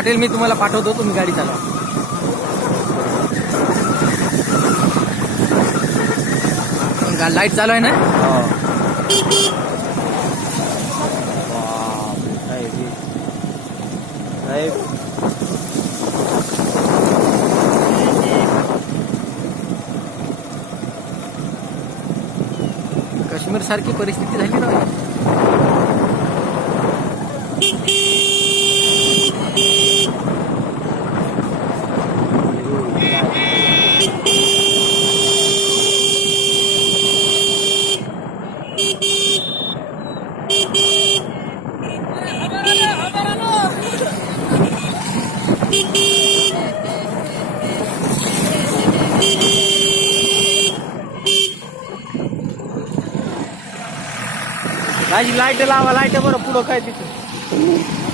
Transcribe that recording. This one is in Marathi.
पाटील मी तुम्हाला पाठवतो, तुम्ही गाडी चालवा. लाईट चालू आहे ना. काश्मीर सारखी परिस्थिती झाली ना. लाईट लावा, लाईट बरं पुढं काय तिथे.